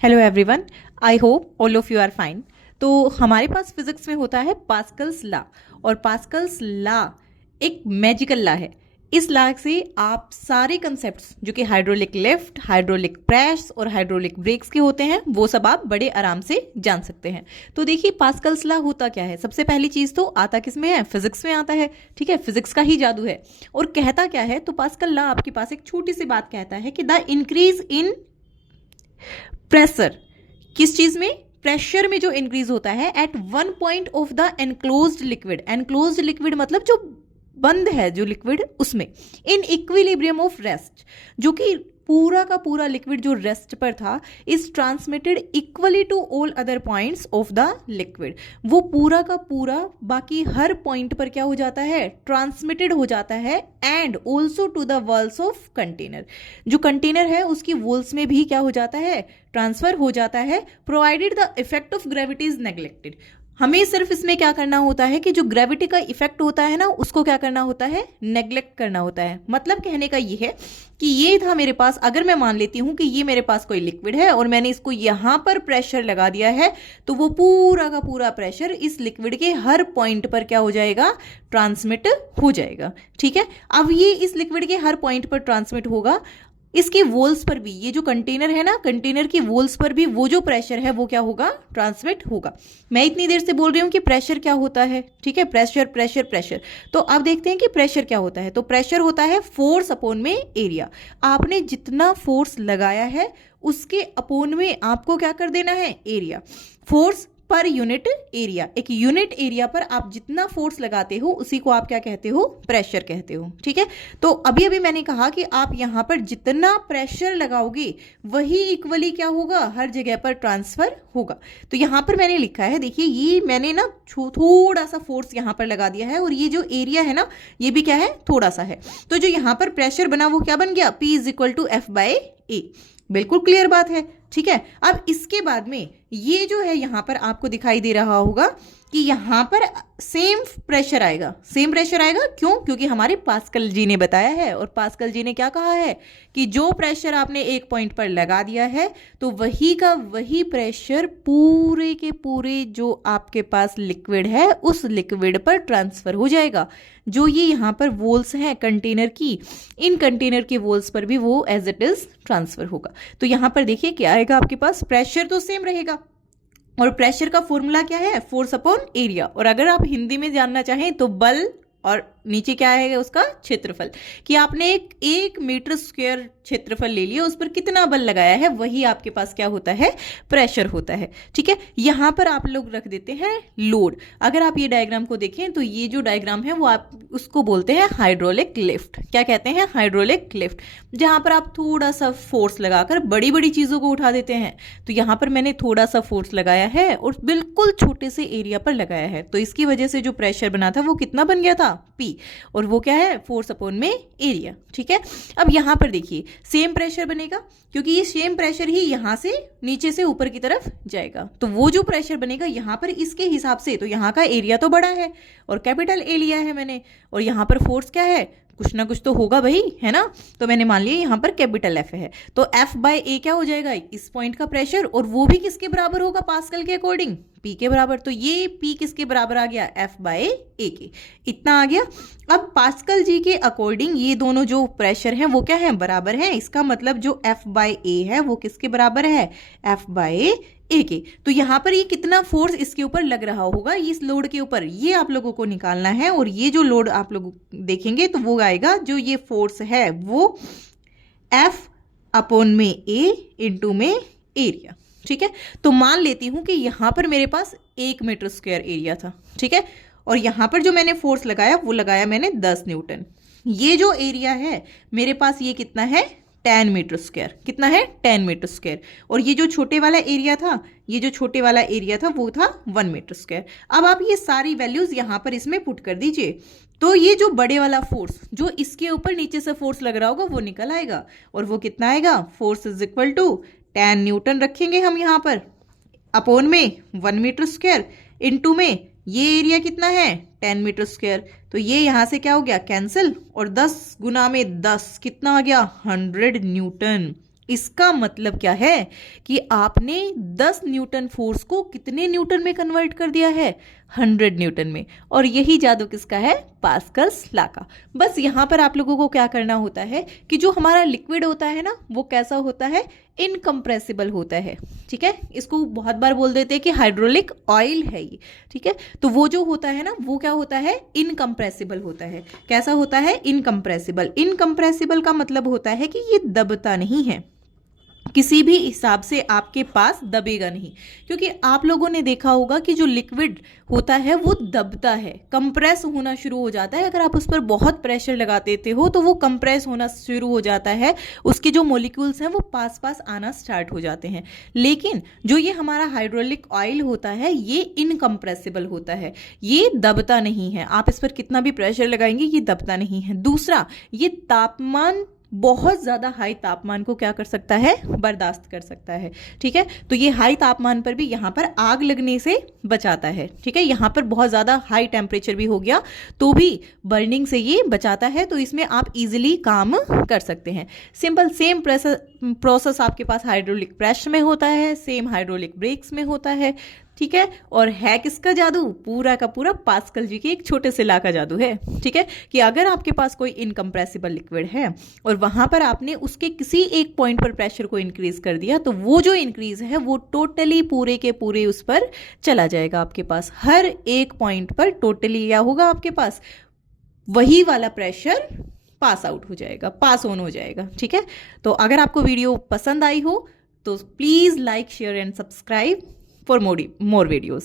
Hello everyone, I hope all of you are fine. तो हमारे पास फिजिक्स में होता है पास्कल्स लॉ, और पास्कल्स लॉ एक मैजिकल लॉ है। इस लॉ से आप सारे कंसेप्ट्स जो कि हाइड्रोलिक लिफ्ट, हाइड्रोलिक प्रेस और हाइड्रोलिक ब्रेक्स के होते हैं वो सब आप बड़े आराम से जान सकते हैं। तो देखिए पास्कल्स लॉ होता क्या है। सबसे पहली चीज तो आता किस में है, फिजिक्स में आता है। ठीक है, फिजिक्स का ही जादू है। और कहता क्या है, तो पास्कल लॉ आपके पास एक छोटी सी बात कहता है कि द इंक्रीज इन प्रेशर, किस चीज में, प्रेशर में जो इंक्रीज होता है at one point of the enclosed liquid. Enclosed liquid मतलब जो बंद है जो लिक्विड, उसमें इन इक्विलिब्रियम ऑफ रेस्ट, जो कि पूरा का पूरा लिक्विड जो रेस्ट पर था is transmitted equally to all other points of the liquid. वो पूरा का पूरा बाकी हर पॉइंट पर क्या हो जाता है, ट्रांसमिटेड हो जाता है। And also to the walls of container, जो कंटेनर है उसकी वॉल्स में भी क्या हो जाता है, ट्रांसफर हो जाता है, provided the effect of gravity is neglected. हमें सिर्फ इसमें क्या करना होता है कि जो ग्रेविटी का इफेक्ट होता है ना, उसको क्या करना होता है, नेग्लेक्ट करना होता है। मतलब कहने का ये है कि ये था मेरे पास, अगर मैं मान लेती हूं कि ये मेरे पास कोई लिक्विड है और मैंने इसको यहां पर प्रेशर लगा दिया है, तो वो पूरा का पूरा प्रेशर इस लिक्विड के हर पॉइंट पर क्या हो जाएगा, ट्रांसमिट हो जाएगा। ठीक है, अब ये इस लिक्विड के हर पॉइंट पर ट्रांसमिट होगा। इसकी वॉल्स पर भी, ये जो कंटेनर है ना, कंटेनर की वॉल्स पर भी वो जो प्रेशर है वो क्या होगा, ट्रांसमिट होगा। मैं इतनी देर से बोल रही हूं कि प्रेशर क्या होता है। ठीक है, प्रेशर प्रेशर प्रेशर। तो अब देखते हैं कि प्रेशर क्या होता है। तो प्रेशर होता है फोर्स अपॉन में एरिया। आपने जितना फोर्स लगाया है उसके अपॉन में आपको क्या कर देना है, area. Force per unit area, एक यूनिट एरिया पर आप जितना फोर्स लगाते हो उसी को आप क्या कहते हो, प्रेशर कहते हो। ठीक है, तो अभी अभी मैंने कहा कि आप यहां पर जितना प्रेशर लगाओगे वही इक्वली क्या होगा, हर जगह पर ट्रांसफर होगा। तो यहां पर मैंने लिखा है, देखिए ये मैंने ना थोड़ा सा फोर्स यहां पर लगा दिया है, और ये जो एरिया है ना ये भी क्या है, थोड़ा सा है। तो जो यहां पर प्रेशर बना वो क्या बन गया, P is equal to F by A. बिल्कुल क्लियर बात है। ठीक है, अब इसके बाद में ये जो है यहां पर आपको दिखाई दे रहा होगा कि यहां पर सेम प्रेशर आएगा। सेम प्रेशर आएगा क्यों, क्योंकि हमारे पास्कल जी ने बताया है, और पास्कल जी ने क्या कहा है कि जो प्रेशर आपने एक पॉइंट पर लगा दिया है तो वही का वही प्रेशर पूरे के पूरे जो आपके पास लिक्विड है उस लिक्विड पर ट्रांसफर हो जाएगा। जो ये यहाँ पर वॉल्स हैं कंटेनर की, इन कंटेनर के वॉल्स पर भी वो एज इट इज ट्रांसफर होगा। तो यहां पर देखिए क्या आएगा आपके पास, प्रेशर तो सेम रहेगा, और प्रेशर का फॉर्मूला क्या है, फोर्स अपॉन एरिया। और अगर आप हिंदी में जानना चाहें तो बल, और नीचे क्या है उसका क्षेत्रफल, कि आपने एक मीटर स्क्वायर क्षेत्रफल ले लिया, उस पर कितना बल लगाया है, वही आपके पास क्या होता है, प्रेशर होता है। ठीक है, यहां पर आप लोग रख देते हैं लोड। अगर आप ये डायग्राम को देखें तो ये जो डायग्राम है वो आप उसको बोलते हैं हाइड्रोलिक लिफ्ट। क्या कहते हैं, हाइड्रोलिक लिफ्ट, जहां पर आप थोड़ा सा फोर्स लगाकर बड़ी बड़ी चीजों को उठा देते हैं। तो यहां पर मैंने थोड़ा सा फोर्स लगाया है और बिल्कुल छोटे से एरिया पर लगाया है, तो इसकी वजह से जो प्रेशर बना था वो कितना बन गया था, P, और वो क्या है, फोर्स अपॉन में एरिया। ठीक है, अब यहां पर देखिए सेम प्रेशर बनेगा, क्योंकि ये सेम प्रेशर ही यहां से नीचे से ऊपर की तरफ जाएगा। तो वो जो प्रेशर बनेगा यहां पर इसके हिसाब से, तो यहां का एरिया तो बड़ा है और कैपिटल ए लिया है मैंने, और यहां पर फोर्स क्या है, कुछ ना कुछ तो होगा भाई, है ना। तो मैंने मान लिया यहां पर कैपिटल एफ है, तो एफ बाय ए क्या हो जाएगा, इस पॉइंट का प्रेशर, और वो भी किसके बराबर होगा, पास्कल के अकॉर्डिंग, पी के बराबर। तो ये पी किसके बराबर आ गया, एफ बाय ए के, इतना आ गया। अब पास्कल जी के अकॉर्डिंग ये दोनों जो प्रेशर हैं वो क्या है, बराबर है। इसका मतलब जो एफ बाय ए है वो किसके बराबर है, एफ बाय ए के। तो यहां पर ये कितना फोर्स इसके ऊपर लग रहा होगा, इस लोड के ऊपर, ये आप लोगों को निकालना है। और ये जो लोड आप लोग देखेंगे तो वो आएगा, जो ये फोर्स है वो एफ अपॉन में ए इंटू में एरिया। ठीक है, तो मान लेती हूं कि यहां पर मेरे पास 1 मीटर स्क्वायर एरिया था। ठीक है, और यहां पर जो मैंने फोर्स लगाया वो लगाया मैंने 10 न्यूटन। ये जो एरिया है मेरे पास ये कितना है, 10 मीटर स्क्वायर। कितना है, 10 मीटर स्क्वायर। और ये जो छोटे वाला एरिया था, ये जो छोटे वाला एरिया था वो था 1 मीटर स्क्वायर। अब आप ये सारी वैल्यूज यहां पर इसमें पुट कर दीजिए, तो ये जो बड़े वाला फोर्स जो इसके ऊपर नीचे से फोर्स लग रहा होगा वो निकल आएगा, और वो कितना आएगा, force is equal to 10 newton रखेंगे हम यहां पर, अपॉन में 1 मीटर स्क्वायर, इनटू में ये एरिया कितना है, 10 मीटर स्क्वायर। तो ये यहां से क्या हो गया, कैंसिल, और 10 गुना में 10 कितना आ गया, 100 न्यूटन। इसका मतलब क्या है कि आपने 10 न्यूटन फोर्स को कितने न्यूटन में कन्वर्ट कर दिया है, 100 न्यूटन में। और यही जादू किसका है, पास्कल्स लॉ का। बस यहां पर आप लोगों को क्या करना होता है कि जो हमारा लिक्विड होता है ना, वो कैसा होता है, इनकम्प्रेसिबल होता है। ठीक है, इसको बहुत बार बोल देते हैं कि हाइड्रोलिक ऑयल है ये। ठीक है, तो वो जो होता है ना, वो क्या होता है, इनकम्प्रेसिबल होता है। कैसा होता है, इनकम्प्रेसिबल। इनकम्प्रेसिबल का मतलब होता है कि ये दबता नहीं है, किसी भी हिसाब से आपके पास दबेगा नहीं। क्योंकि आप लोगों ने देखा होगा कि जो लिक्विड होता है वो दबता है, कंप्रेस होना शुरू हो जाता है। अगर आप उस पर बहुत प्रेशर लगा देते हो तो वो कंप्रेस होना शुरू हो जाता है, उसके जो मॉलिक्यूल्स हैं वो पास पास आना स्टार्ट हो जाते हैं। लेकिन जो ये हमारा हाइड्रोलिक ऑयल होता है ये इनकम्प्रेसिबल होता है, ये दबता नहीं है। आप इस पर कितना भी प्रेशर लगाएंगे ये दबता नहीं है। दूसरा, ये तापमान, बहुत ज़्यादा हाई तापमान को क्या कर सकता है, बर्दाश्त कर सकता है। ठीक है, तो ये हाई तापमान पर भी यहाँ पर आग लगने से बचाता है। ठीक है, यहाँ पर बहुत ज़्यादा हाई टेम्परेचर भी हो गया तो भी बर्निंग से ये बचाता है, तो इसमें आप इजीली काम कर सकते हैं। सिंपल सेम प्रोसेस आपके पास हाइड्रोलिक प्रेस में होता है, सेम हाइड्रोलिक ब्रेक्स में होता है। ठीक है, और है किसका जादू, पूरा का पूरा पास्कल जी के एक छोटे से लॉ का जादू है। ठीक है, कि अगर आपके पास कोई इनकम्प्रेसिबल लिक्विड है और वहां पर आपने उसके किसी एक पॉइंट पर प्रेशर को इंक्रीज कर दिया, तो वो जो इंक्रीज है वो टोटली पूरे के पूरे उस पर चला जाएगा। आपके पास हर एक पॉइंट पर टोटली क्या होगा, आपके पास वही वाला प्रेशर पास आउट हो जाएगा, पास ऑन हो जाएगा। ठीक है, तो अगर आपको वीडियो पसंद आई हो तो please like, share and subscribe for more videos.